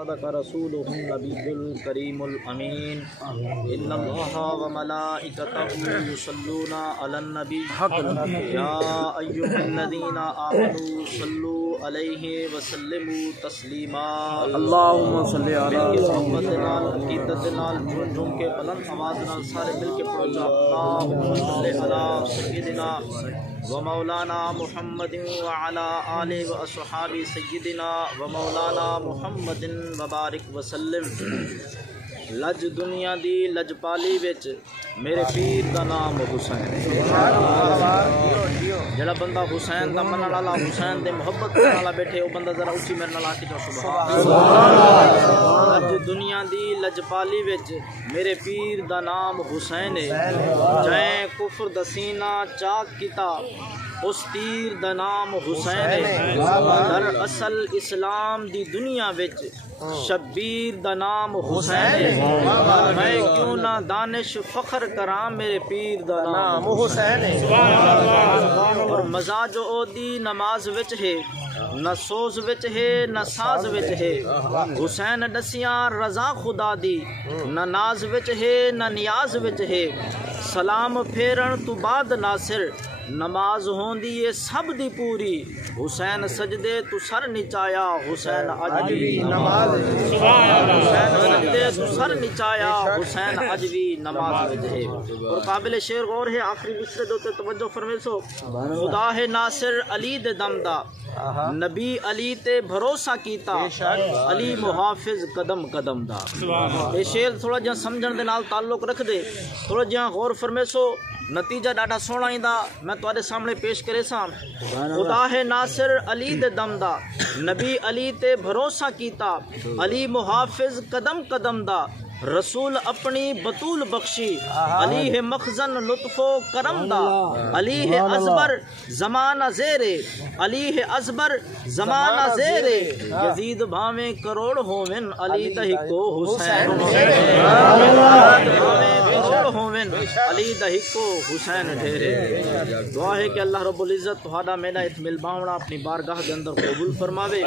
صدق رسوله النبي الكريم الأمين إن الله وملائكته يصلون على النبي يا أيها الذين آمنوا صلوا عليه وسلموا تسليما اللهم صل على محمد نال عقیدت نال جھوم کے بلند آواز نال سارے مل کے پڑھو اللهم صل على سيدنا ومولانا محمد وعلى آله وأصحابه سيدنا ومولانا محمد وبارک وسلم لج دنیا دی لج پالی وچ میرے پیر دا نام حسین جڑا بندہ حسین دا منن والا حسین دے محبت کرن والا بیٹھے او بندہ ذرا اونچی میرے نال آکھے سبحان اللہ لج دنیا دی لج پالی وچ میرے پیر دا نام حسین ہے جائیں کفر دا سینہ چاک کیتا اس تیر دا نام حسین ہے در اصل اسلام دی دنیا وچ شبیر دا نام حسین ہے میں کیوں نہ دانش فخر کراں میرے پیر دا نام حسین ہے اور مزاج او دی نماز وچ ہے نہ سوز وچ ہے نہ ساز وچ ہے حسین دسیاں رضا خدا دی نہ ناز وچ ہے نہ نیاز وچ ہے سلام پھیرن تو بعد ناصر نماز ہوندی ہے سب دی پوری حسین سجدے تو سر نچایا حسین اجوی نماز حسین سجدے تو سر نچایا حسین اجوی نماز ہے اور قابل شعر غور ہے آخری مصرے دوتے توجہ فرمے سو خدا ہے ناصر علی دے دم دا نبی علی تے بھروسہ کیتا علی محافظ قدم قدم دا یہ شعر تھوڑا جہاں سمجھن دے نال تعلق رکھ دے تھوڑا جہاں غور فرمے سو نتیجہ ڈاٹا سونا ہیندا میں تواڈے سامنے پیش کرے ساں خدا ہے ناصر علی دے دم دا نبی علی تے بھروسہ کیتا علی محافظ قدم قدم دا رسول اپنی بطول بخشی علی ہے مخزن لطف و کرم دا علی ہے ازبر زمانہ زیرے علی ہے ازبر زمانہ زیرے یزید بھاویں کروڑ ہوون علی دہکو حسین علی دہکو حسین ڈھیرے دعا ہے کہ اللہ رب العزت تہاڈا میرا اتمل باونا اپنی بارگاہ دے اندر قبول فرماوے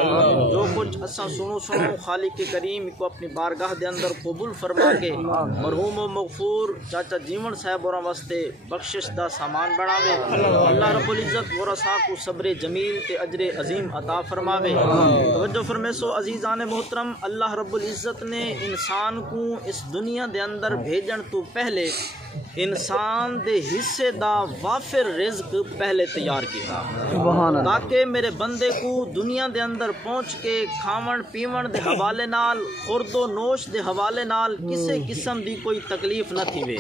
جو کچھ اساں سنو خالق کریم کو اپنی بارگاہ دے اندر قبول فرما کے مرحوم و مغفور چاچا جیون صاحب اور واسطے بخشش دا سامان بناوے اللہ رب العزت ورثاء کو صبر جمیل تے اجر عظیم عطا فرماوے توجہ فرمے سو عزیزان محترم اللہ رب العزت نے انسان کو اس دنیا دے اندر بھیجن تو پہلے انسان دے حصے دا وافر رزق پہلے تیار کیا تاکہ میرے بندے کو دنیا دے اندر پہنچ کے کھاون پیون دے حوالے نال خورد و نوش دے حوالے نال کسے قسم دی کوئی تکلیف نہ تھی وے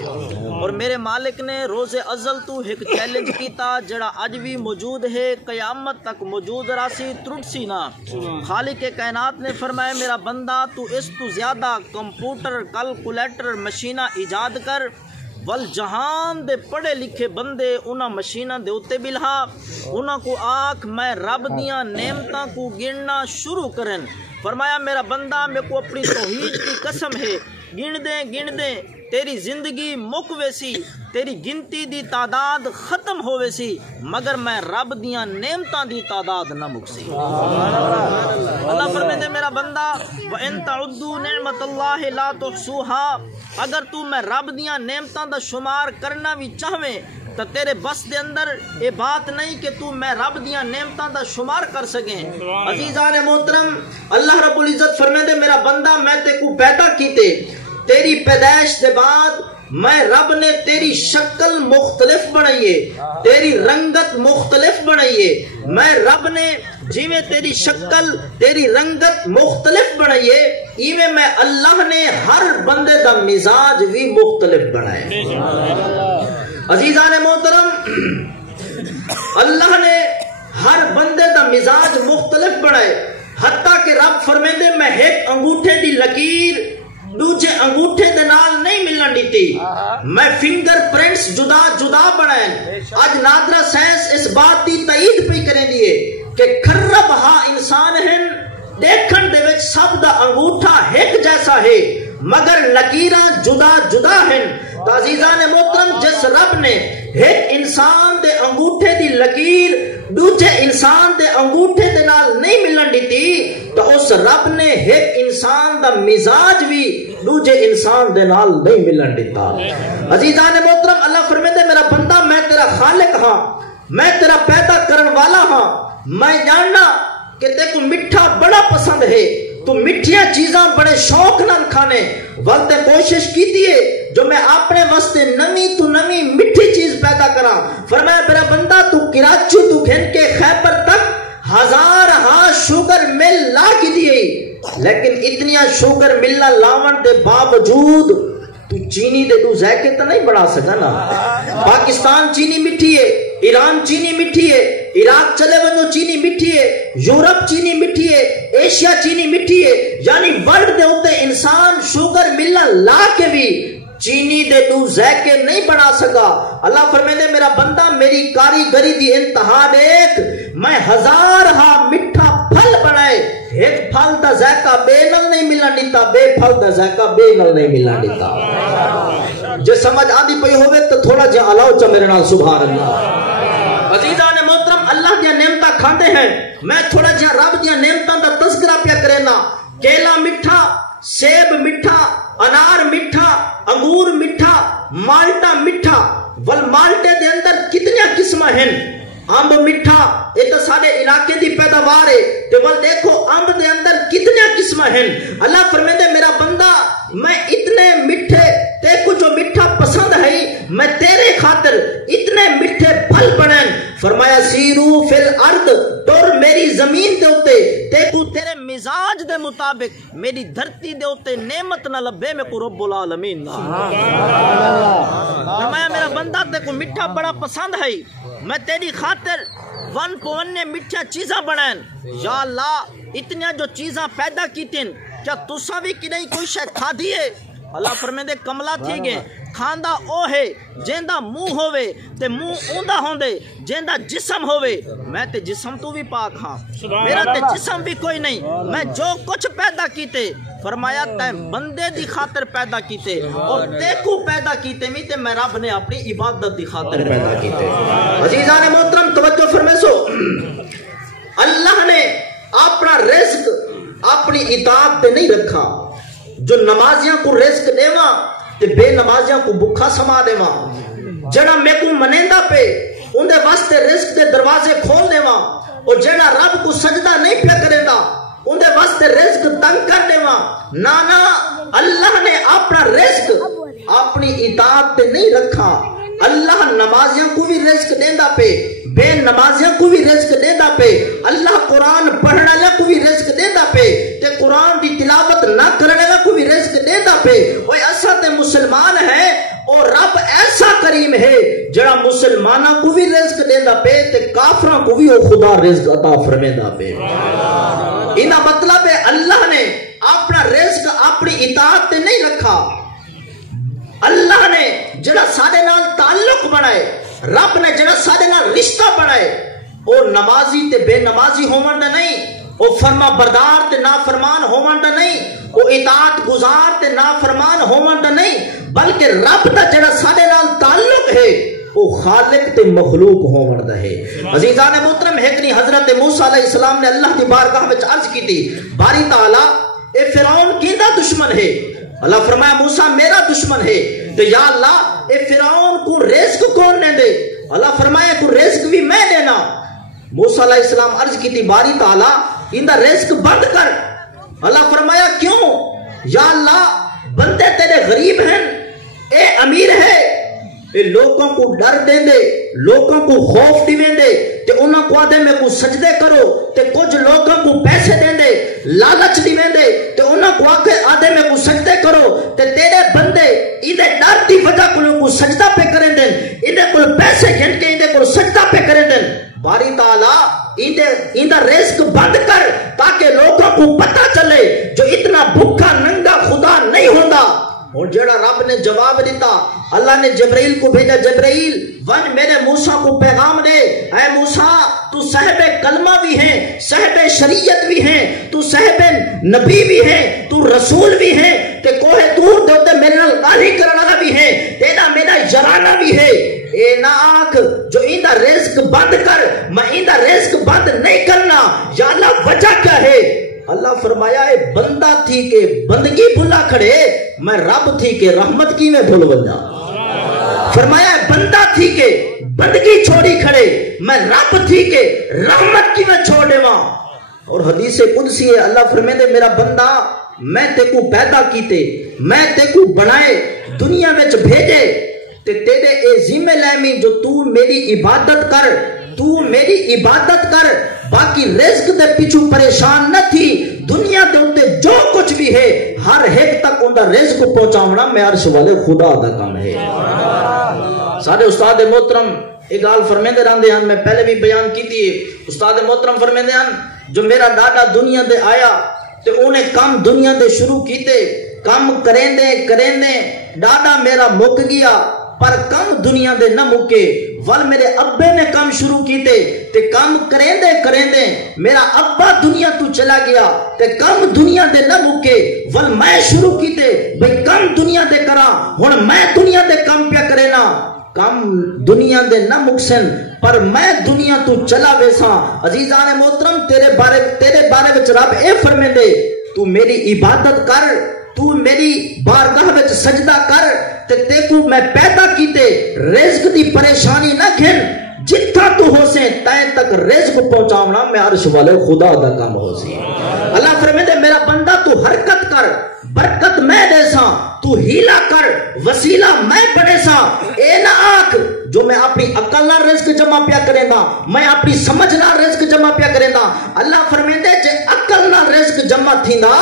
اور میرے مالک نے روز ازل تو ایک چیلنج کیتا جڑا اج بھی موجود ہے قیامت تک موجود راسی ترٹ سی نہ خالق کائنات نے فرمایا میرا بندہ تو اس تو زیادہ کمپیوٹر کیلکولیٹر مشینہ ایجاد کر ول جہان دے پڑھے لکھے بندے انہاں مشیناں دے اوتے بلہا انہاں کو آکھ میں رب دیاں نعمتاں کو گننا شروع کرن فرمایا میرا بندہ میں کو اپنی توحید کی قسم ہے گن دیں تیری زندگی مک ویسی تیری گنتی دی تعداد ختم ہو ویسی مگر میں رب دیاں نعمتاں دی تعداد نہ مکسی اللہ فرمائے میرا بندہ وَإِن تَعُدُّوا نِعْمَةَ اللَّهِ لَا تُحْصُوهَا اگر تو میں رب دیاں نعمتاں دا شمار کرنا بھی چاہویں تو تیرے بس دے اندر یہ بات نہیں کہ تو میں رب دیاں نعمتاں دا شمار کر سکیں عزیزان محترم اللہ رب العزت فرمائے میرا بندہ میں تے کو پیدا کیتے تیری پیدائش دے بعد میں رب نے تیری شکل مختلف بنائیے تیری رنگت مختلف بنائیے میں رب نے جیویں تیری شکل تیری رنگت مختلف بنائیے ایویں میں اللہ نے ہر بندے دا مزاج بھی مختلف بنائے عزیزان محترم اللہ نے ہر بندے دا مزاج مختلف بنائے حتیٰ کہ رب فرمیندے میں ایک انگوٹھے دی لکیر دوجے انگوٹھے دے نال نہیں ملن دیتی میں فنگر پرنٹس جدا جدا بنائیں آج نادرہ سائنس اس بات دی تائید پہ کریں دیئے کہ کھرب ہا انسان ہیں دیکھن دے وچ سب دا انگوٹھا ایک جیسا ہے مگر لکیراں جدا جدا ہیں تعزیزان محترم جس رب نے ایک انسان دے انگوٹھے دی لکیر دوجے انسان دے انگوٹھے دے نال نہیں ملن دیتی تو اس رب نے ایک انسان دا مزاج بھی دوجے انسان دے نال نہیں ملن دیتا. عزیزان محترم اللہ فرمائے میرا بندہ میں تیرا خالق ہاں میں تیرا پیدا کرن والا ہاں میں جاننا کہ تے کو مٹھا بڑا پسند ہے تو مٹھیاں چیزاں بڑے شوق نال کھانے وقت کوشش کی دیئے جو میں اپنے واسطے نمی تو نمی مٹھی چیز پیدا کرا. فرمایا میرا بندہ تو کراچی تو گھن کے خیبر تک 1000 شوگر مل لا کی دیئے لیکن اتنیا شوگر ملنا لاون دے باوجود تو چینی دے تو ذائقے تو نہیں بڑھا سکا نا. پاکستان چینی مٹھی ہے ایران چینی مٹھی ہے عراق چلے ونو چینی مٹھی ہے یورپ چینی مٹھی ہے ایشیا چینی مٹھی ہے یعنی ورلڈ دے ہوتے انسان شوگر ملنا لا کے بھی چینی دے تو ذائقے نہیں بنا سکا. اللہ فرمائے میرا بندہ میری کاریگری دی انتہا دیکھ میں 1000 مٹھا پھل بنائے ایک پھل دا ذائقہ بے نل نہیں ملنا دیتا بے پھل دا ذائقہ بے نل نہیں ملنا دیتا. جو سمجھ آدھی پئی ہوئے تو تھوڑا جہاں علاو چا میرے نال سبحان اللہ. عزیزان محترم اللہ دیا نعمتہ کھاندے ہیں میں تھوڑا جہاں رب دیا نعمتہ دا تذکرہ پیا کرینا. کیلا مٹھا سیب مٹھا انار مٹھا انگور مٹھا مالٹا مٹھا والمالٹے دے اندر کتنی قسمہ ہیں. امب مٹھا یہ تو سارے علاقے دی پیداوار ہے تو بل دیکھو امب دے اندر کتنے قسمہ ہیں. اللہ فرمائے دے میرا بندہ میں اتنے مٹھے تے کو جو مٹھا پسند ہے میں تیرے خاطر اتنے مٹھے پھل بنائیں. فرمایا سیرو فی الارض ٹور میری زمین دے ہوتے تے کو تیرے مزاج دے مطابق میری دھرتی دے ہوتے نعمت نہ لبے میں کو رب العالمین. فرمایا میرا بندہ تے کو مٹھا بڑا پسند ہے میں تیری خاطر ون پونے مٹھیا چیزاں بنائیں. یا اللہ اتنیا جو چیزاں پیدا کی تین کیا تسا بھی کی نہیں کوئی شے کھا دیئے. اللہ فرمائے دے کملا تھی گئے کھاندہ او ہے جیندہ منہ ہوئے تے منہ اوندہ ہوندے جیندہ جسم ہوئے. میں تے جسم تو بھی پاک ہاں میرا تے جسم بھی کوئی نہیں میں جو کچھ پیدا کیتے فرمایا تے بندے دی خاطر پیدا کیتے اور تے کو پیدا کیتے میں تے میں رب نے اپنی عبادت دی خاطر پیدا کیتے. عزیزان محترم توجہ فرمائے سو اللہ نے اپنا رزق اپنی اطاعت پہ نہیں رکھا. جو نمازیاں کو رزق دیواں تے بے نمازیاں کو بکھا سما دیواں جڑا میں کو منیندہ پہ ان دے واسطے رزق دے دروازے کھول دیواں اور جڑا رب کو سجدہ نہیں پہ کرے دا ان دے واسطے رزق تنگ کر دیواں. نانا اللہ نے اپنا رزق اپنی اطاعت پہ نہیں رکھا. اللہ نمازیاں کو بھی رزق دیندہ پہ بے نمازیاں کو بھی رزق دیندہ پہ اللہ قرآن پڑھنے لے کو بھی رزق دیندہ پہ تے قرآن دی تلاوت نہ کرنے لے کو بھی رزق دیندہ پہ. وہ ایسا تے مسلمان ہے اور رب ایسا کریم ہے جڑا مسلمانہ کو بھی رزق دیندہ پہ تے کافروں کو بھی وہ خدا رزق عطا فرمیندہ پہ. انہا مطلب ہے اللہ نے اپنا رزق اپنی اطاعت تے نہیں رکھا. اللہ نے جڑا سادے نال تعلق بنائے رب نے جڑا سادے نال رشتہ بنائے اور نمازی تے بے نمازی ہومن دا نہیں او فرما بردار تے نافرمان ہومن دا نہیں او اطاعت گزار تے نافرمان ہومن دا نہیں بلکہ رب دا جڑا سادے نال تعلق ہے او خالق تے مخلوق ہومن دا ہے. عزیزان محترم ایکنی حضرت موسیٰ علیہ السلام نے اللہ کی بارگاہ میں عرض کی تھی باری تعالیٰ اے فرعون کیندہ دشمن ہے. اللہ فرمایا موسیٰ میرا دشمن ہے تو یا اللہ اے فرعون کو رزق کون نے دے. اللہ فرمایا کو رزق بھی میں دینا. موسیٰ علیہ السلام عرض کی تھی باری تعالیٰ اندہ رزق بند کر. اللہ فرمایا کیوں یا اللہ بندے تیرے غریب ہیں اے امیر ہے اے لوگوں کو ڈر دیں دے لوگوں کو خوف دیویں دے تے انہوں کو آدھے میں کو سجدے کرو تے کچھ لوگوں کو پیسے دیں دے لالچ دیویں دے تے انہوں کو آدھے میں کو سجدے کرو تے تیرے بندے ادھے ڈر دی وجہ کو سجدہ پہ کریں دیں ادھے کو پیسے گھن کے ادھے کو سجدہ پہ کریں دیں. باری تعالیٰ اندہ رزق بند کر تاکہ لوگوں کو پتہ چلے جو اتنا بھکا ننگا خدا نہیں ہوتا. اور جڑا رب نے جواب دیتا اللہ نے جبرائیل کو بھیجا جبرائیل ون میرے موسیٰ کو پیغام دے اے موسیٰ تو صاحب کلمہ بھی ہیں صاحب شریعت بھی ہیں تو صاحب نبی بھی ہیں تو رسول بھی ہیں تے کوہ دور دے میرے نال گالی کرنا بھی ہیں تیرا جرانا بھی ہے، اے نہ آنکھ جو ایندہ رزق بند کر، میں ایندہ رزق بند نہیں کرنا، یا اللہ وجہ کیا ہے؟ اللہ فرمایا اے بندہ تھی کہ بندگی بھلا کھڑے، میں رب تھی کہ رحمت کی میں بھول بنجا۔ فرمایا اے بندہ تھی کہ بندگی چھوڑی کھڑے، میں رب تھی کہ رحمت کی میں چھوڑے ماں۔ اور حدیث قدسی ہے، اللہ فرمائے دے میرا بندہ میں تے کو پیدا کیتے، میں تے کو بنائے، دنیا میں بھیجے، تے تیرے اے ذمہ لیمی جو تو میری عبادت کر، تو میری عبادت کر، باقی رزق دے پیچھو پریشان نہ تھی، دنیا دے اتے جو کچھ بھی ہے ہر ایک تک ان دا رزق پہنچاونا میں عرش والے خدا دا کام ہے۔ سارے استاد محترم ایک گال فرمیندے رہندے ہیں، میں پہلے بھی بیان کی تھی، استاد محترم فرمیندے ہیں جو میرا ڈاڈا دنیا دے آیا تے انہیں کام دنیا دے شروع کیتے، کام کریندے ڈاڈا میرا مک گیا، پر کم دنیا دے نہ مکے، ول میرے ابے نے کام شروع کیتے تے کام کریندے میرا ابا دنیا تو چلا گیا تے کم دنیا دے نہ مکے، ول میں شروع کیتے بھئی کم دنیا دے کرا، ہن میں دنیا دے کام پیا کرے نا، کم دنیا دے نہ مکسن پر میں دنیا تو چلا ویساں۔ عزیزان محترم تیرے بارے وچ رب اے فرمے دے تو میری عبادت کر، تو میری بارگاہ وچ سجدہ کر، تے کو میں پیدا کیتے، رزق دی پریشانی نہ کھن، جتھا تو ہو سے تائیں تک رزق پہنچاونا میں عرش والے خدا دا کام ہو سی۔ اللہ فرمے دے میرا بندہ تو حرکت کر، برکت میں دے ساں، تو ہیلا کر، وسیلہ میں بڑے ساں، اے نہ آنکھ جو میں اپنی عقل نہ رزق جمع پیا کریں دا، میں اپنی سمجھ نہ رزق جمع پیا کریں دا۔ اللہ فرمے دے جے عقل نہ رزق جمع تھی نا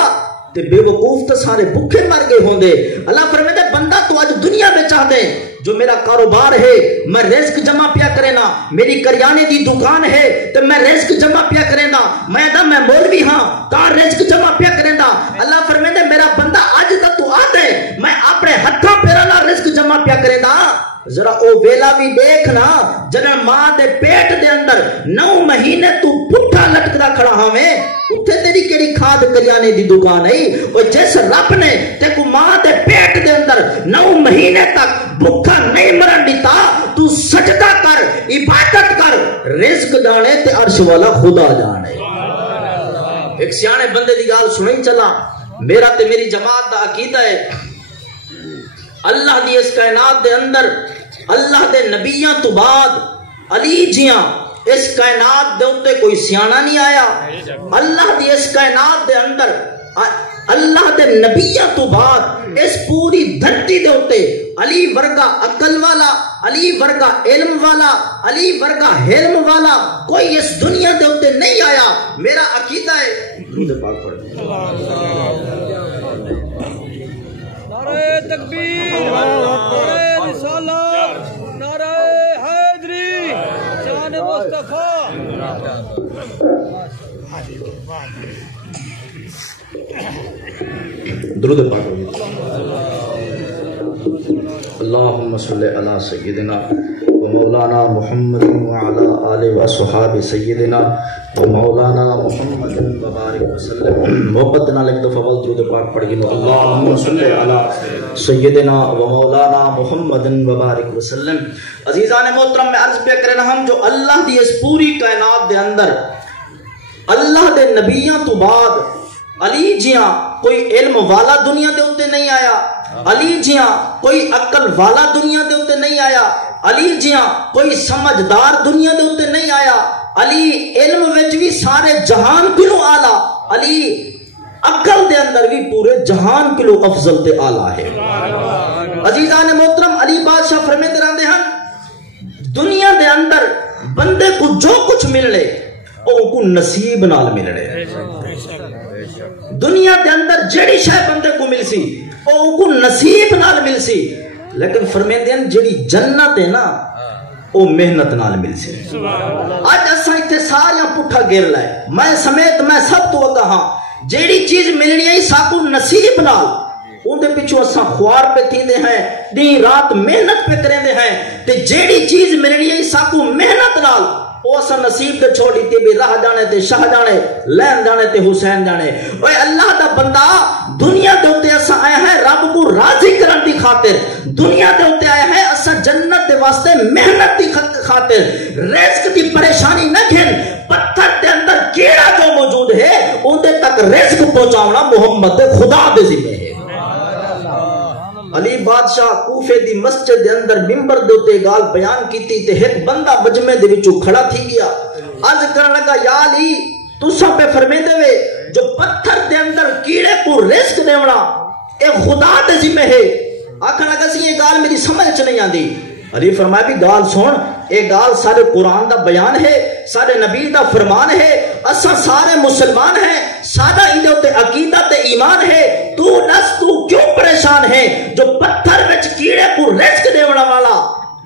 تے بے وقوف تو سارے بھوکے مر گئے ہوں دے۔ اللہ فرمے دے بندہ تو آج دنیا میں چاہ دے جو میرا کاروبار ہے میں رزق جمع پیا کرے نا، میری کریانے دی دکان ہے تو میں رزق جمع پیا کرے نا، میں مولوی ہاں کار رزق جمع پیا کرے نا۔ اللہ فرمے دے میرا بندہ آج تک تو آ دے میں اپنے ہتھاں پیراں نال رزق جمع پیا کرے نا۔ ذرا او ویلا بھی دیکھنا جنہاں ماں دے پیٹ دے اندر 9 مہینے تو پٹھا لٹکدا کھڑا ہاویں، اتھے تیری کیڑی کھاد کریانے دی دکان ہے؟ او جس رب نے تے کو ماں دے پیٹ دے اندر 9 مہینے تک بھوکا نہیں مرن دیتا، تو سجدہ کر، عبادت کر، رزق جانے تے عرش والا خدا جانے۔ ایک سیانے بندے دی گال سنیں چلا، میرا تے میری جماعت دا عقیدہ ہے اللہ دی اس کائنات دے اندر اللہ دے نبیاں تو بعد علی جیاں اس کائنات دے اتے کوئی سیانہ نہیں آیا۔ اللہ دی اس کائنات دے اندر اللہ دے نبیاں تو بعد اس پوری دھرتی دے اتے علی ورگا عقل والا، علی ورگا علم والا، علی ورگا حلم والا کوئی اس دنیا دے اتے نہیں آیا۔ میرا عقیدہ ہے درود پاک پڑھ نعرہ تکبیر، نعرہ رسالت، نعرہ حیدری، شان مصطفیٰ۔ درود پاک اللہم صلی علی سیدنا و مولانا محمد وعلی آلہ و صحاب سیدنا و مولانا محمد وبارک وسلم۔ محبت نہ لکھ دفعہ درود پاک پڑھ گئے، اللہم صلی علی سیدنا و مولانا محمد وبارک وسلم۔ عزیزان محترم میں عرض پہ کرنا ہم جو اللہ دی اس پوری کائنات دے اندر اللہ دے نبیاں تو بعد علی جیاں کوئی علم والا دنیا دے ہوتے نہیں آیا، علی جیاں کوئی عقل والا دنیا دے ہوتے نہیں آیا، علی جیاں کوئی سمجھدار دنیا دے ہوتے نہیں آیا، علی علم وچ بھی سارے جہان کلو آلہ، علی عقل دے اندر بھی پورے جہان کلو افضل تے آلہ ہے۔ عزیزان محترم علی بادشاہ فرمیندے رہندے ہیں دنیا دے اندر بندے کو جو کچھ ملنے او کو نصیب نال ملنے، دنیا دے اندر جڑی شے بندے کو مل سی او کو نصیب نال مل سی، لیکن فرمیندے ہیں جڑی جنت ہے نا او محنت نال مل سی۔ آج اساں ایتھے ساریاں پٹھا گر لائے، میں سمیت میں سب تو اگا ہاں، جیڑی چیز ملنی ہے ساکو نصیب نال اون دے پیچھو اساں خوار پہ تھیندے ہیں، دن رات محنت پہ کریندے ہیں، تے جیڑی چیز ملنی ہے ساکو محنت نال او اساں نصیب تے چھوڑی تے بھی راہ جانے تے شاہ جانے، لین جانے تے حسین جانے۔ اوے اللہ دا بندہ دنیا دے اوتے اساں آیا ہے رب کو راضی کرن دی خاطر، دنیا دے اوتے آیا ہے اساں محنت دی خاطر رزق دی پریشانی نہ گھن پتھر دے اندر کیڑا جو موجود ہے اندے تک رزق پہنچاونا محمد خدا دے ذمہ ہے علی بادشاہ کوفے دی مسجد دے اندر ممبر دے تے گال بیان کیتی تے ایک بندہ مجمع دے وچوں کھڑا تھی گیا عرض کرن لگا یا علی تساں پہ فرمیندے وے جو پتھر دے اندر کیڑے کو رزق دیونا اے خدا دے ذمہ ہے آکھن لگا سی یہ گال میری سمجھ چ نہیں آندی علی فرمایا بھی گال سن اے گال سارے قرآن دا بیان ہے سارے نبی دا فرمان ہے اساں سارے مسلمان ہیں سادہ ایدے تے عقیدہ تے ایمان ہے تو نس تو کیوں پریشان ہے جو پتھر وچ کیڑے کو رزق دیونا والا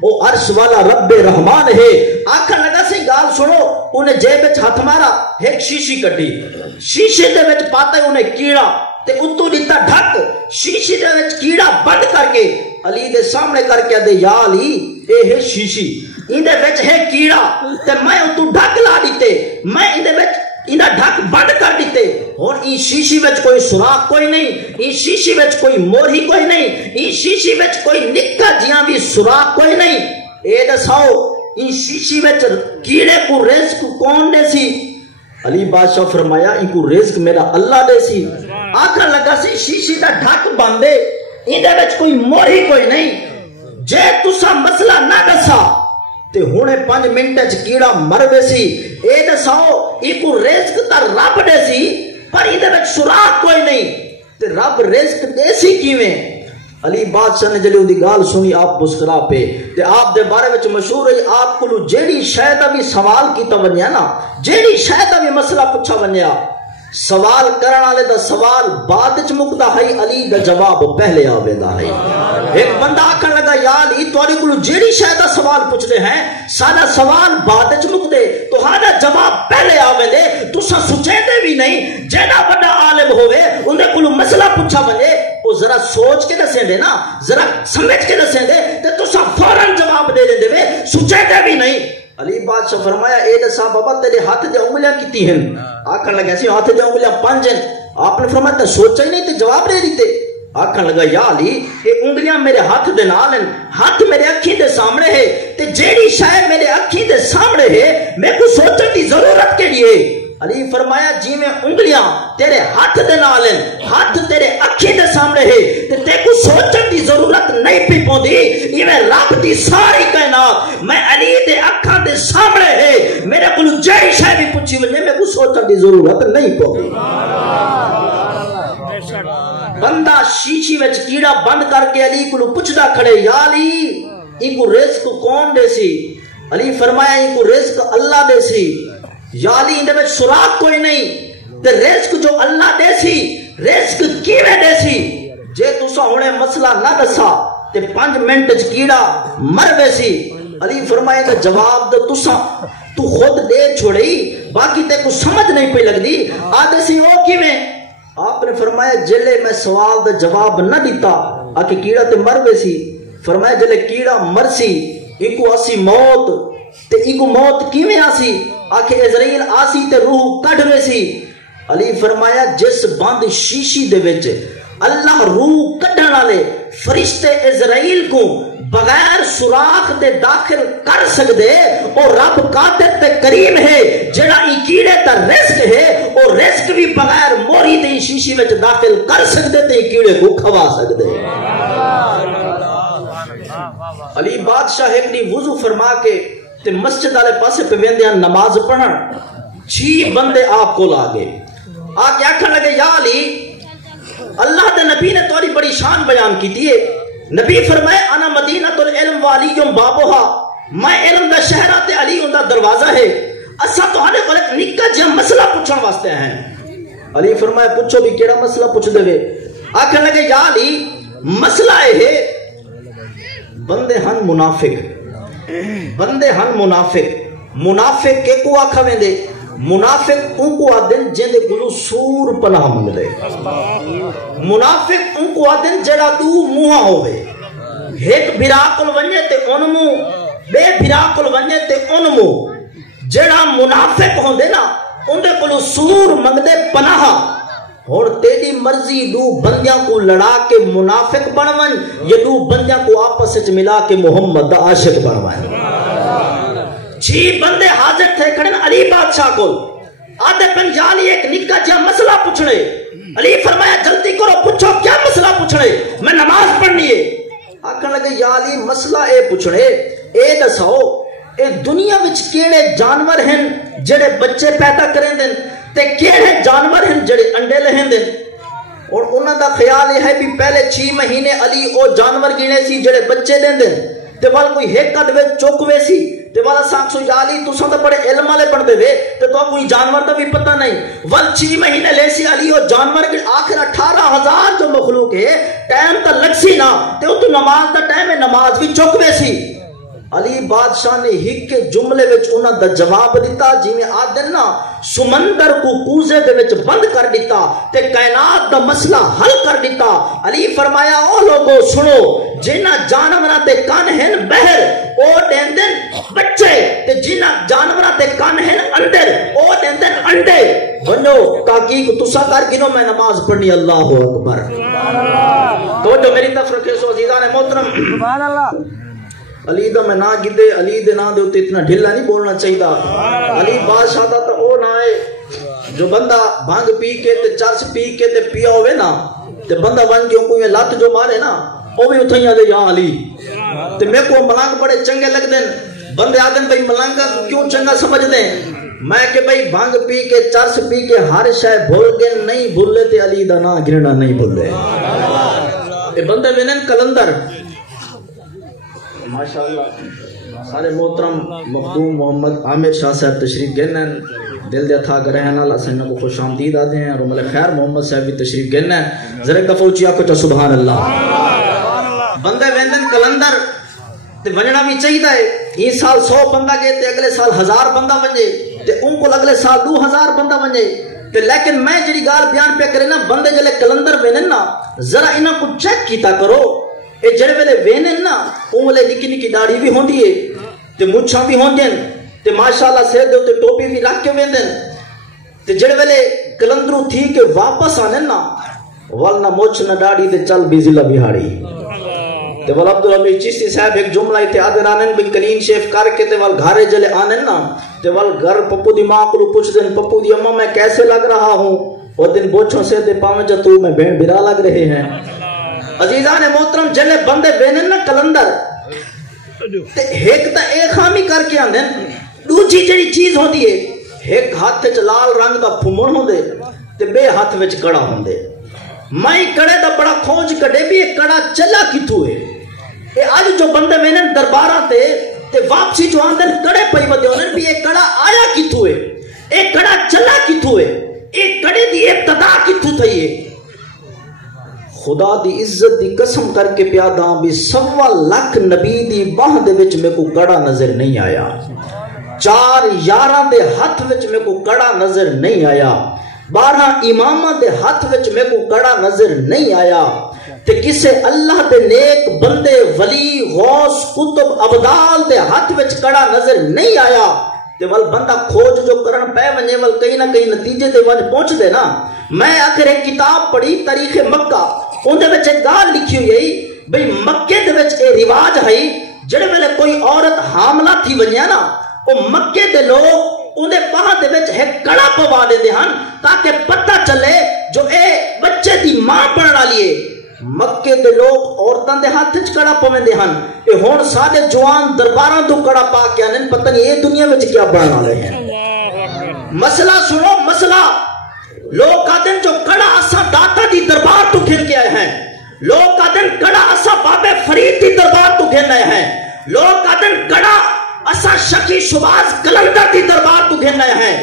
وہ عرش والا رب رحمان ہے آکھن لگا سی گال سنو انہیں جیب وچ ہاتھ مارا ایک شیشی کٹی شیشے دے وچ پاتے انہیں کیڑا تے اتو دیتا ڈھک شیشی دے وچ کیڑا بند کر کے علی دے سامنے کر کے دے یا علی اے ہے شیشی اندے وچ ہے کیڑا تے میں اتو ڈھک لا دیتے میں اندے وچ انہا ڈھک بند کر دیتے اور این شیشی وچ کوئی سراغ کوئی نہیں این شیشی وچ کوئی مورہی کوئی نہیں این شیشی وچ کوئی نکا جیاں بھی سراغ کوئی نہیں اے دساؤ این شیشی وچ کیڑے کو رزق کون دے سی علی بادشاہ فرمایا ان کو رزق میرا اللہ دے سی آکھا لگا سی شیشی دا ڈھک باندے اندے وچ کوئی موری کوئی نہیں جے تسا مسئلہ نہ دسا تے ہونے 5 منٹ وچ کیڑا مر ویسی اے دساؤ ان کو رزق تا رب دے سی پر اندے وچ سراغ کوئی نہیں تے رب رزق دے سی کیویں علی بادشاہ نے جلے دی گال سنی آپ مسکرا پہ تے آپ دے بارے وچ مشہور ہے آپ کو جیڑی شاید ابھی سوال کیتا ونیا نا جیڑی شاید ابھی مسئلہ پوچھا ونیا سوال کرن والے دا سوال بعد وچ مکدا ہے علی دا جواب پہلے آویندا ہے ایک بندہ آکھن لگا یا علی تواڈے کولوں جیڑی شاید دا سوال پوچھدے ہیں سارا سوال بعد وچ مکدے تہاڈا جواب پہلے آویندے تساں سوچیندے بھی نہیں جیڑا بڑا عالم ہوے اندے کولوں مسئلہ پوچھا ونجے وہ ذرا سوچ کے دسیں دے نا ذرا سمجھ کے دسیں دے تے تساں فوراً جواب دے دے وے سوچیندے بھی نہیں علی بادشاہ فرمایا اے دسا بابا تیرے ہاتھ دے انگلیاں کیتی ہیں آکھن لگا سی ہاتھ دے انگلیاں 5 ہیں آپ نے فرمایا تے سوچا ہی نہیں تے جواب دے دیتے آکھن لگا یا علی اے انگلیاں میرے ہاتھ دے نال ہیں ہاتھ میرے اکھی دے سامنے ہے تے جیڑی شے میرے اکھی دے سامنے ہے میں کو سوچن دی ضرورت کیڑی ہے علی فرمایا جی میں انگلیاں تیرے ہاتھ دے نال ہیں ہاتھ تیرے اکھی دے سامنے ہے تے تے کو سوچن دی ضرورت نہیں پی پوندی یہ میں رب دی ساری کائنات میں علی دے اکھاں دے سامنے ہے میرے کول جے شے بھی پوچھی ونے میں کو سوچن دی ضرورت نہیں پوندی بندہ شیشی وچ کیڑا بند کر کے علی کولو پوچھدا کھڑے یا علی ان کو رزق کون دے سی علی فرمایا ان کو رزق اللہ دے سی یا علی اندے وچ سراغ کوئی نہیں تے رزق جو اللہ دے سی رزق کیویں دے سی جے تسا ہنے مسئلہ نہ دسا تے 5 منٹ وچ کیڑا مر ویسی علی فرمایا تے جواب دے تسا تو خود دے چھوڑی باقی تے کو سمجھ نہیں پئی لگدی آدے سی او کیویں آپ نے فرمایا جلے میں سوال دا جواب نہ دیتا آکے کیڑا تے مر ویسی فرمایا جلے کیڑا مرسی ایکو آسی موت تے ایکو موت کیویں آسی آکے عزرائیل آسی تے روح کڑھ ویسی علی فرمایا جس بند شیشی دے وچ اللہ روح کڑھن والے فرشتے عزرائیل کو بغیر سوراخ دے داخل کر سکدے اور رب قادر تے کریم ہے جڑا ای کیڑے دا رزق ہے اور رزق بھی بغیر موری دے شیشی وچ داخل کر سکدے تے کیڑے کو کھوا سکدے علی بادشاہ ایک دی وضو فرما کے تے مسجد والے پاسے پہ ویندیاں نماز پڑھن 6 بندے آپ کو لاگے آگے آکھن لگے یا علی اللہ دے نبی نے تمہاری بڑی شان بیان کی تھی نبی فرمائے انا مدینۃ العلم والیوں بابوہا میں علم دا شہرہ تے علی دا دروازہ ہے اسا تہاڈے کول ایک نکا جہا مسئلہ پوچھن واسطے ہیں علی فرمایا پوچھو بھی کیڑا مسئلہ پوچھ دے وے آکھن لگے یا علی مسئلہ ہے بندے ہن منافق منافق کے کو آکھا ویندے منافق ان کو آدن جن دے کلو سور پناہ منگ دے منافق ان کو آدن جڑا دو موہا ہوئے ایک بھراکل ونجے تے انمو بے بھراکل ونجے تے انمو جڑا منافق ہوں دے نا ان دے کلو سور منگ دے پناہ اور تیری مرضی دو بندیاں کو لڑا کے منافق بنون یا دو بندیاں کو آپس وچ ملا کے محمد دا عاشق بنون. 6 بندے حاضر تھے کھڑے علی بادشاہ کو آدھے پن جالی ایک نکا جا مسئلہ پوچھنے. علی فرمایا جلدی کرو پوچھو کیا مسئلہ پوچھنے, میں نماز پڑھنی ہے. آکھن لگے یا علی مسئلہ اے پوچھنے اے دساؤ اے دنیا وچ کیڑے جانور ہیں جڑے بچے پیدا کریں دن تے کیڑے جانور ہیں جڑے انڈے لہیں دن. اور انہاں دا خیال یہ ہے بھی پہلے 6 مہینے علی او جانور گنے سی جڑے بچے دیں دن تے وال کوئی ایک ادوے چوکوے سی تے والا ساکسو جالی تو سن بڑے علم والے پڑھ دے تے تو کوئی جانور دا بھی پتہ نہیں. ول 6 مہینے لے سی علی او جانور کے آخر 18,000 جو مخلوق ہے ٹائم تا لگ سی نا تے تو نماز دا ٹائم ہے نماز بھی چوکوے سی. علی بادشاہ نے ہک کے جملے وچ انہاں دا جواب دیتا جی میں آدن نا سمندر کو کوزے دے وچ بند کر دیتا تے کائنات دا مسئلہ حل کر دیتا. علی فرمایا او لوگو سنو جنہ جانوراں دے کان ہیں بہر او دیندن بچے تے جنہ جانوراں دے کان ہیں اندر او دیندن انڈے. بنو تحقیق تسا کر گنو میں نماز پڑھنی. اللہ اکبر تو جو میری طرف رکھے سو عزیزان محترم سبحان اللہ. علی دا میں نہ گدے علی دے نام دے اوتے اتنا ڈھلا نہیں بولنا چاہیے. علی بادشاہ دا تو او نہ ہے جو بندہ بھنگ پی کے تے چرس پی کے تے پیا ہوئے نا تے بندہ ون کے کوئی لت جو مارے نا او بھی اتھے دے یا علی تے میں کو ملنگ بڑے چنگے لگ دین. بندے آدن بھائی ملنگ کیوں چنگا سمجھ دیں. میں کہ بھائی بھنگ پی کے چرس پی کے ہر شے بھول کے نہیں بھولے تے علی دا نا گرنا نہیں بھولے. اے بندے وینن کلندر ماشاءاللہ سارے محترم مخدوم محمد عامر شاہ صاحب تشریف گنن دل دے تھا کرے ہیں اللہ سنہ کو خوش آمدید آدھے ہیں. اور ملک خیر محمد صاحب بھی تشریف گنن ذرا کفوچیا کو چا سبحان اللہ. بندے ویندن کلندر تے ونجنا بھی چاہیے. یہ سال 100 بندہ گئے تے اگلے سال 1000 بندہ ونجے تے ان کو اگلے سال 2000 بندہ ونجے تے. لیکن میں جڑی گال بیان پہ کرے نا بندے جلے کلندر وینن نا ذرا انہاں کو چیک کیتا کرو. اے جڑے ویلے وینن نا اون ویلے نکی نکی داڑھی بھی ہوندی ہے تے مچھاں بھی ہوندین تے ماشاءاللہ سر دے تے ٹوپی بھی رکھ کے ویندن تے جڑے ویلے کلندرو تھی کہ واپس آنن نا ول نہ مچھ نہ داڑھی تے چل بھی ضلع بہاڑی تے ول عبدالحمید چشتی صاحب ایک جملہ تے آدر آنن بھی کلین شیف کر کے تے ول گھارے جلے آنن نا تے ول گھر پپو دی ماں کو پوچھ دین پپو دی اماں میں کیسے لگ رہا ہوں اور دن بوچھوں سے تے پاویں جو تو میں بہن برا لگ رہے ہیں. عزیزان محترم جلے بندے وینن نا کلندر تے ایک تا ایک خامی کر کے آندن دوجی جڑی چیز ہوندی ہے ایک ہاتھ وچ لال رنگ دا پھمن ہوندے تے بے ہاتھ وچ کڑا ہوندے. میں کڑے دا بڑا کھوج کڈے بھی یہ کڑا چلا کتھوں ہے. اے اج جو بندے وینن درباراں تے واپسی جو آندن کڑے پئی ودے ہونن بھی یہ کڑا آیا کتھوں ہے, اے کڑا چلا کتھوں ہے, اے کڑے دی ابتدا کتھوں تھی ہے. خدا دی عزت دی قسم کر کے پیاداں بھی 1.25 لاکھ نبی دی باہ دے وچ میں کو کڑا نظر نہیں آیا. 4 یاراں دے ہاتھ وچ میں کو کڑا نظر نہیں آیا. 12 اماماں دے ہاتھ وچ میں کو کڑا نظر نہیں آیا. تے کسے اللہ دے نیک بندے ولی غوث قطب ابدال دے ہاتھ وچ کڑا نظر نہیں آیا. تے ول بندہ کھوج جو کرن پے ونجے ول کہیں نہ کہیں نتیجے تے ون پہنچ دے نا. میں آخر ایک کتاب پڑھی تاریخ مکہ ان دے وچ ایک گال لکھی ہوئی ہے بھئی مکے دے وچ اے رواج ہے جڑے ویلے کوئی عورت حاملہ تھی ونجیا نا او مکے دے لوگ ان دے باہ دے وچ ایک کڑا پوا دیندے ہن تاکہ پتہ چلے جو اے بچے دی ماں بنن والی ہے. مکے دے لوگ عورتاں دے ہاتھ وچ کڑا پوندے ہن. اے ہن سارے جوان درباراں تو کڑا پا کے آنن پتہ نہیں اے دنیا وچ کیا بنن والے ہیں. مسئلہ سنو مسئلہ لوگ کا دن جو کڑا اسا داتا دی دربار تو گھن کے آئے ہیں. لوگ کا دن کڑا اسا بابے فرید دی دربار تو گھن آئے ہیں. لوگ کا دن کڑا اسا شکی شباز کلندر دی دربار تو گھن آئے ہیں.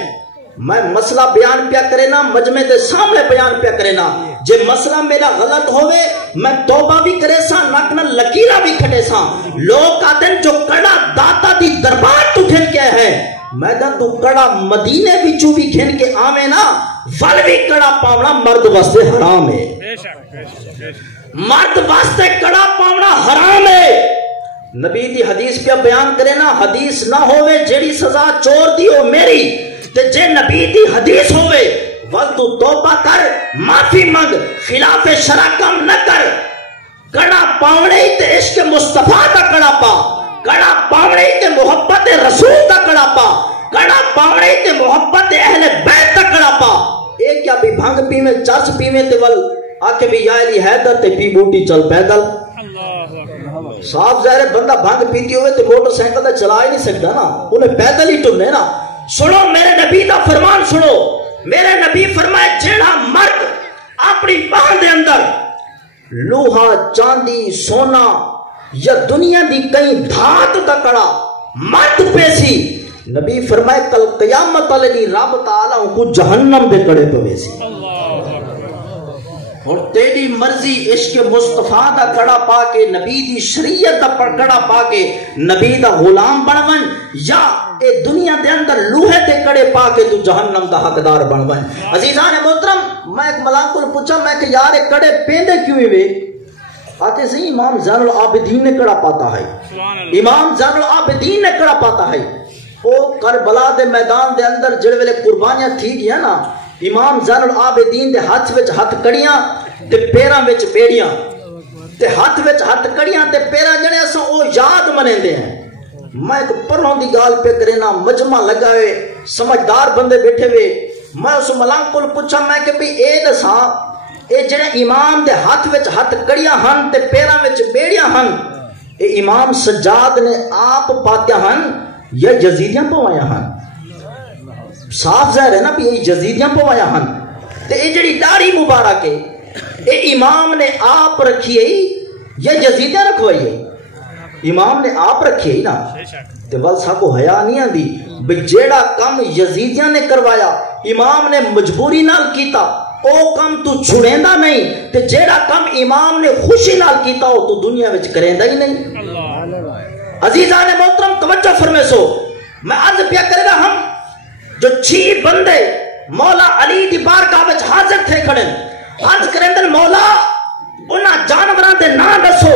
میں مسئلہ بیان پیا کرے نا مجمع دے سامنے بیان پیا کرے نا جے مسئلہ میرا غلط ہوئے میں توبہ بھی کرے سا نکنا لکیرہ بھی کھٹے سا. لوگ کا دن جو کڑا داتا دی دربار تو گھن کے آئے ہیں میں دن تو کڑا مدینے بھی چو بھی گھن کے آمیں نا ول بھی کڑا پاونا مرد واسطے حرام ہے. مرد واسطے کڑا پاونا حرام ہے. نبی دی حدیث پہ بیان کرے نا حدیث نہ ہوئے جیڑی سزا چور دی ہو میری تے جے نبی دی حدیث ہوئے ول تو توبہ کر معافی منگ خلاف شرع کم نہ کر کڑا پاونے تے عشق مصطفیٰ دا کڑا پا کڑا پاونے تے محبت رسول دا کڑا پا کڑا پاونے تے محبت اہل بیت دا کڑا پا ایک کیا بھی بھنگ پیویں چرچ پیویں تے ول آکے بھی یا علی حیدر تے پی بوٹی چل پیدل صاحب ظاہر بندہ بھنگ پیتی ہوئے تے موٹر سائیکل دا چلا ہی نہیں سکتا نا انہیں پیدل ہی ٹرنے نا سنو میرے نبی دا فرمان سنو میرے نبی فرمائے جیڑا مرد اپنی باہن دے اندر لوہا چاندی سونا یا دنیا دی کئی دھات دا کڑا مرد پیسی نبی فرمائے کل قیامت علی رب تعالیٰ ان کو جہنم دے کڑے پیسی اور تیری مرضی عشق مصطفیٰ دا کڑا پا کے نبی دی شریعت دا کڑا پا کے نبی دا غلام بنون یا اے دنیا دے اندر لوہے دے کڑے پا کے تو جہنم دا حقدار بنون عزیزان محترم میں ایک ملان کو پوچھا میں کہ یار ایک کڑے پیندے کیوں ہوئے آتے سے امام زین العابدین نے کڑا پاتا ہے امام زین العابدین نے کڑا پاتا ہے وہ کربلا دے میدان دے اندر جڑے ویلے قربانیاں تھی گیا نا امام زین العابدین دے ہاتھ وچ ہاتھ کڑیاں تے پیراں وچ بیڑیاں تے ہاتھ وچ ہاتھ کڑیاں تے پیراں جڑے اساں او یاد منیندے ہیں میں ایک پرہوں دی گال پہ کرے نا مجمع لگاوے سمجھدار بندے بیٹھے ہوئے میں اس ملانگ کو پوچھا میں کہ بھی اے دساں اے جڑے امام دے ہاتھ وچ ہاتھ کڑیاں ہن تے پیراں وچ بیڑیاں ہن اے امام سجاد نے آپ پاتیا ہن یا یزیدیاں پوایا ہن صاف ظاہر ہے نا بھی یہ جزیدیاں پوایا ہن تے اے جڑی داڑھی مبارک ہے اے امام نے آپ رکھی ہے یا جزیدیاں رکھوائی ہے امام نے آپ رکھی ہے نا تے ول سا کو حیا نہیں آندی بھئی جیڑا کم یزیدیاں نے کروایا امام نے مجبوری نال کیتا او کم تو چھڑیندا نہیں تے جیڑا کم امام نے خوشی نال کیتا ہو تو دنیا وچ کریندا ہی نہیں عزیزان محترم توجہ فرمے سو میں عرض پیا کرے گا ہم جو 6 بندے مولا علی دی بارگاہ وچ حاضر تھے کھڑے عرض کریں دن مولا انہاں جانوراں دے نام دسو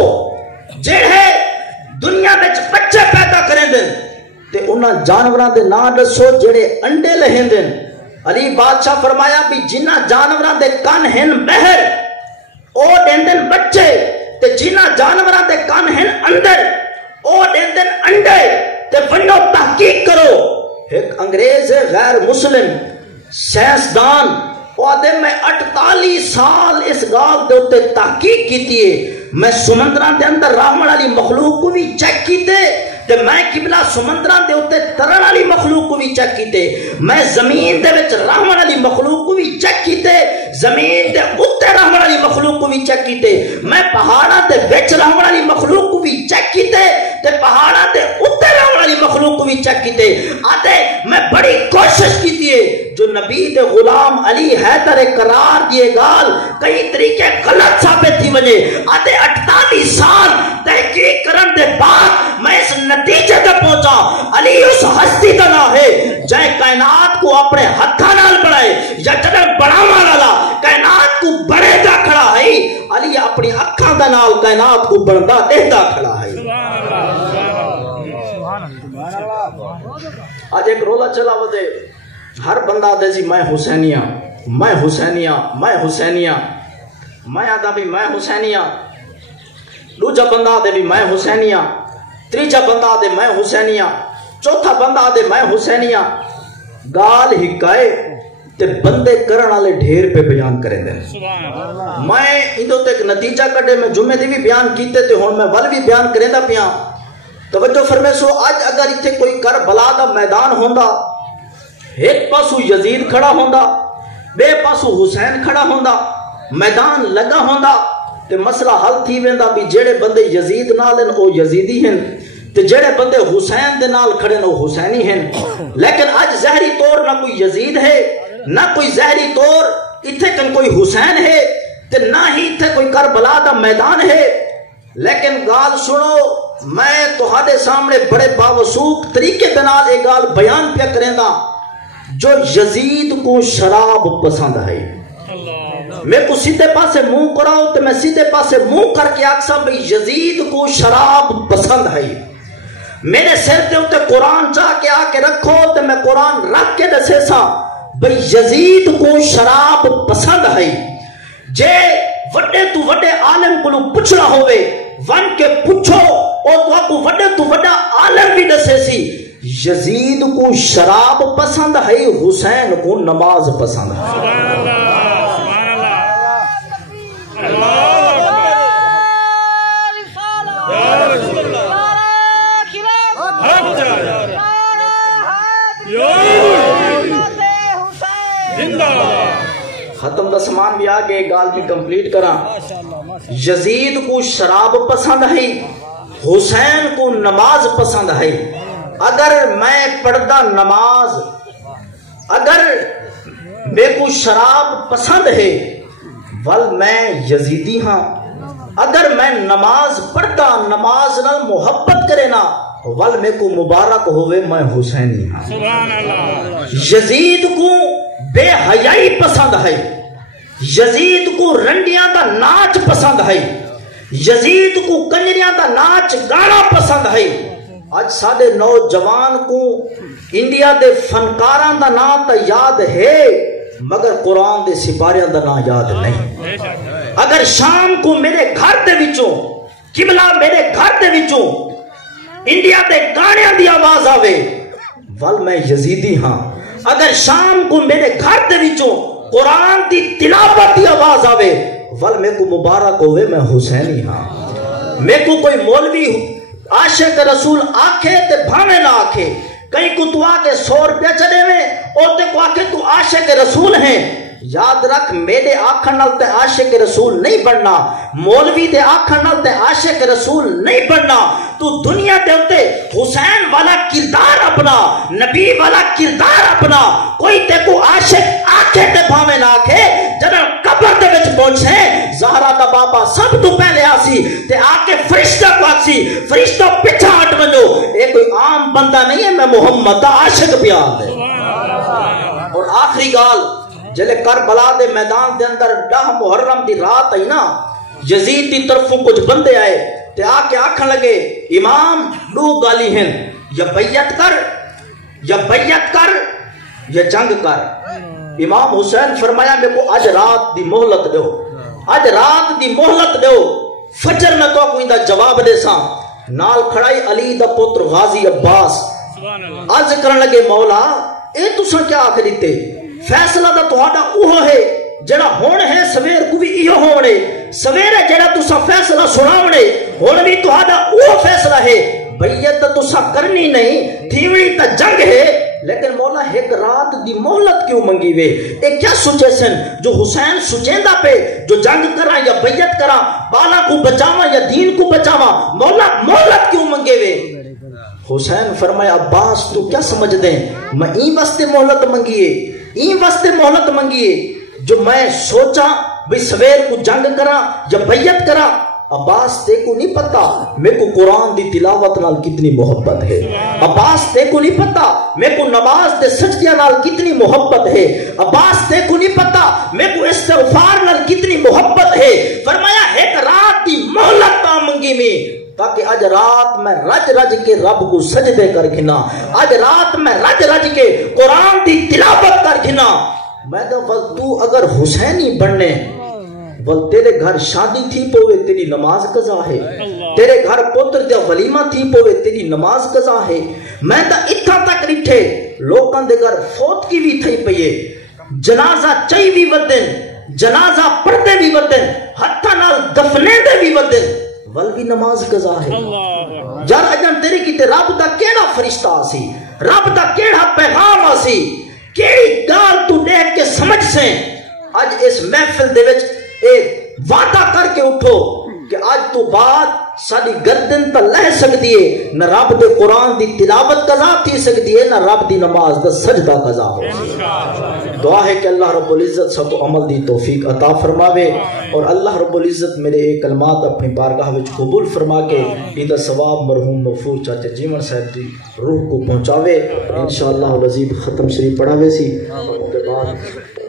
جڑے دنیا وچ بچے پیدا کریں دن تے انہاں جانوراں دے نام دسو جڑے انڈے لہن دن علی بادشاہ فرمایا بھی جنہ جانوراں دے کان ہن بہر او دین دن بچے تے جنہ جانوراں دے کان ہن اندر او دین دن انڈے تے ونو تحقیق کرو ایک انگریز غیر مسلم سائنسدان وعدے میں 48 سال اس گال دے ہوتے تحقیق کیتی ہے میں سمندران دے اندر رحمن علی مخلوق کو بھی چیک کیتے تے میں قبلہ سمندران دے ہوتے ترن علی مخلوق کو بھی چیک کیتے میں زمین دے وچ رحمن علی مخلوق کو بھی چیک کیتے زمین دے اوتے رحمن علی مخلوق کو بھی چیک کیتے میں پہاڑاں دے وچ رحمن علی مخلوق کو بھی چیک کیتے تے پہاڑاں دے اوتے رحمن علی مخلوق کو بھی چیک کیتے آتے میں بڑی کوشش کیتی ہے جو نبی دے غلام علی حیدر قرار دیے گال کئی طریقے غلط ثابت تھی وجہ آتے 48 سال تحقیق کرن دے بعد میں اس نتیجے تک پہنچا علی اس ہستی کا نام ہے جائے کائنات کو اپنے ہتھا نال بڑھائے یا جدر بڑھاوا والا کائنات کو بڑھے دا کھڑا ہے علی اپنی اکھاں دا نال کائنات کو بڑھدا دیتا کھڑا ہے آج ایک رولا چلا ودے ہر بندہ دے جی میں حسینیہ میں حسینیہ میں حسینیہ میں آدھا بھی میں حسینیہ دوجا بندہ دے بھی میں حسینیہ تیجا بندہ دے میں حسینیہ چوتھا بندہ دے میں حسینیہ گال ہکائے تے بندے کرن والے ڈھیر پہ بیان کریں دے میں ادھو تے ایک نتیجہ کڈے میں جمعے دی بھی بیان کیتے تے ہن میں ول بھی بیان کریں دا پیاں توجہ فرمے سو آج اگر اتھے کوئی کربلا دا میدان ہوندا ایک پاسو یزید کھڑا ہوندا بے پاسو حسین کھڑا ہوندا میدان لگا ہوندا تے مسئلہ حل تھی ویندا بھی جڑے بندے یزید نال ہیں او یزیدی ہیں تے جڑے بندے حسین دے نال کھڑے او حسینی ہیں لیکن آج ظاہری طور نہ کوئی یزید ہے نہ کوئی ظاہری طور اتھے کن کوئی حسین ہے تے نہ ہی اتھے کوئی کربلا دا میدان ہے لیکن گال سنو میں تہاڈے سامنے بڑے باوسوق طریقے دے نال ایک گال بیان پیا کریندا جو یزید کو شراب پسند ہے میں کو سیدھے پاسے منہ کراؤ تو میں سیدھے پاسے منہ کر کے آکسا بھی یزید کو شراب پسند ہے میرے سر دے ہوتے قرآن چاہ کے آ کے رکھو تو میں قرآن رکھ کے دسے سا بھئی یزید کو شراب پسند ہے جے وڈے تو وڈے عالم کو پوچھنا ہوئے ون کے پوچھو اور تو آپ کو وڈے تو وڈا عالم بھی دسے سی یزید کو شراب پسند ہے حسین کو نماز پسند ہے ختم دا سامان بھی آگے گال بھی کمپلیٹ کرا یزید کو شراب پسند ہے حسین کو نماز پسند ہے اگر میں پڑھدا نماز اگر میرے کو شراب پسند ہے ول میں یزیدی ہاں اگر میں نماز پڑھدا نماز نال محبت کرے نا ول میں کو مبارک ہوئے میں حسینی ہاں یزید کو بے حیائی پسند ہے یزید کو رنڈیاں دا ناچ پسند ہے یزید کو کنجریاں دا ناچ گانا پسند ہے آج سادے نوجوان کو انڈیا دے فنکاران دا نام تا یاد ہے مگر قرآن دے سپاریاں دا نام یاد نہیں اگر شام کو میرے گھر دے وچوں قبلہ میرے گھر دے وچوں انڈیا دے گانیاں دی آواز آوے ول میں یزیدی ہاں اگر شام کو میرے گھر دے وچوں قرآن دی تلاوت دی آواز آوے ول میں کو مبارک ہوئے میں حسینی ہاں میں کو کوئی مولوی عاشق رسول آکھے تے بھاوے نہ آکھے کہیں کو تو آکے 100 روپیہ چلے میں اور تے کو آکھے تو عاشق رسول ہیں یاد رکھ میرے آکھن نال تے عاشق رسول نہیں بننا مولوی دے آکھن نال تے عاشق رسول نہیں بننا تو دنیا دے ہوتے حسین والا کردار اپنا نبی والا کردار اپنا کوئی تے کو عاشق آکھے تے بھاوے نہ آکھے جنہاں قبر دے وچ پہنچے زہرا دا بابا سب تو پہلے آسی تے آکے فرشتہ کو آسی فرشتہ پچھا ہٹ ونجو اے کوئی عام بندہ نہیں ہے میں محمد دا عاشق پیار دے اور آخری گال جلے کربلا دے میدان دے اندر 10 محرم دی رات آئی نا یزید دی طرفوں کچھ بندے آئے تے آکے آکھن لگے امام 2 گالی ہیں یا بیعت کر یا جنگ کر امام حسین فرمایا میں کو آج رات دی مہلت دیو فجر میں تو کوئی دا جواب دے ساں نال کھڑائی علی دا پتر غازی عباس عرض کرن لگے مولا اے تساں کیا آکھ دیتے فیصلہ دا توہاڈا اوہ ہے جڑا ہون ہے سویر کو بھی ایہو ہونے سویر ہے جڑا تساں فیصلہ سناونے ہون بھی توہاڈا اوہ فیصلہ ہے بیعت تساں کرنی نہیں تھیوڑی تا جنگ ہے لیکن مولا ایک رات دی مہلت کیوں منگی وے ایک کیا سوچے سن جو حسین سوچیندہ پہ جو جنگ کرا یا بیعت کرا بالا کو بچاوا یا دین کو بچاوا مولا مہلت کیوں منگے وے حسین فرمایا عباس تو کیا سمجھ دیں میں این واسطے مہلت منگیے جو میں سوچا بھی سویر کو جنگ کرا یا بیعت کرا عباس تے کو نہیں پتا میں کو قرآن دی تلاوت نال کتنی محبت ہے عباس تے کو نہیں پتا میں کو نماز دے سجدے نال کتنی محبت ہے عباس تے کو نہیں پتا میں کو استغفار نال کتنی محبت ہے فرمایا ایک رات دی مہلت تا منگی میں تاکہ آج رات میں رج کے رب کو سجدے کر گھنا آج رات میں رج کے قرآن دی تلاوت کر گھنا میں تو اگر حسینی بننے بل تیرے گھر شادی تھی پوے تیری نماز قضا ہے تیرے گھر پتر دیا ولیمہ تھی پوے تیری نماز قضا ہے میں تا اتھا تک رٹھے لوکاں دے گھر فوت کی بھی تھی پئیے جنازہ چاہی بھی ودن جنازہ پڑھتے بھی ودن ہتھا نال دفنے دے بھی ودن ول بھی نماز قضا ہے جار اجن تیرے کی تے رب دا کیڑا فرشتہ آسی رب دا کیڑا پیغام آسی کیڑی گال تو دیکھ کے سمجھ سے آج اس محفل دے وچ ایک وعدہ کر کے اٹھو کہ آج تو بعد ساری گردن تا لہ سکتی ہے نہ رب دے قرآن دی تلاوت قضا تھی سکتی ہے نہ رب دی نماز دا سجدہ قضا ہو دعا ہے کہ اللہ رب العزت سب کو عمل دی توفیق عطا فرماوے اور اللہ رب العزت میرے ایک کلمات اپنی بارگاہ وچ قبول فرما کے ان ثواب مرحوم مغفور چاچا جیون صاحب دی روح کو پہنچاوے انشاءاللہ العزیز ختم شریف پڑھاوے سی اور کے بعد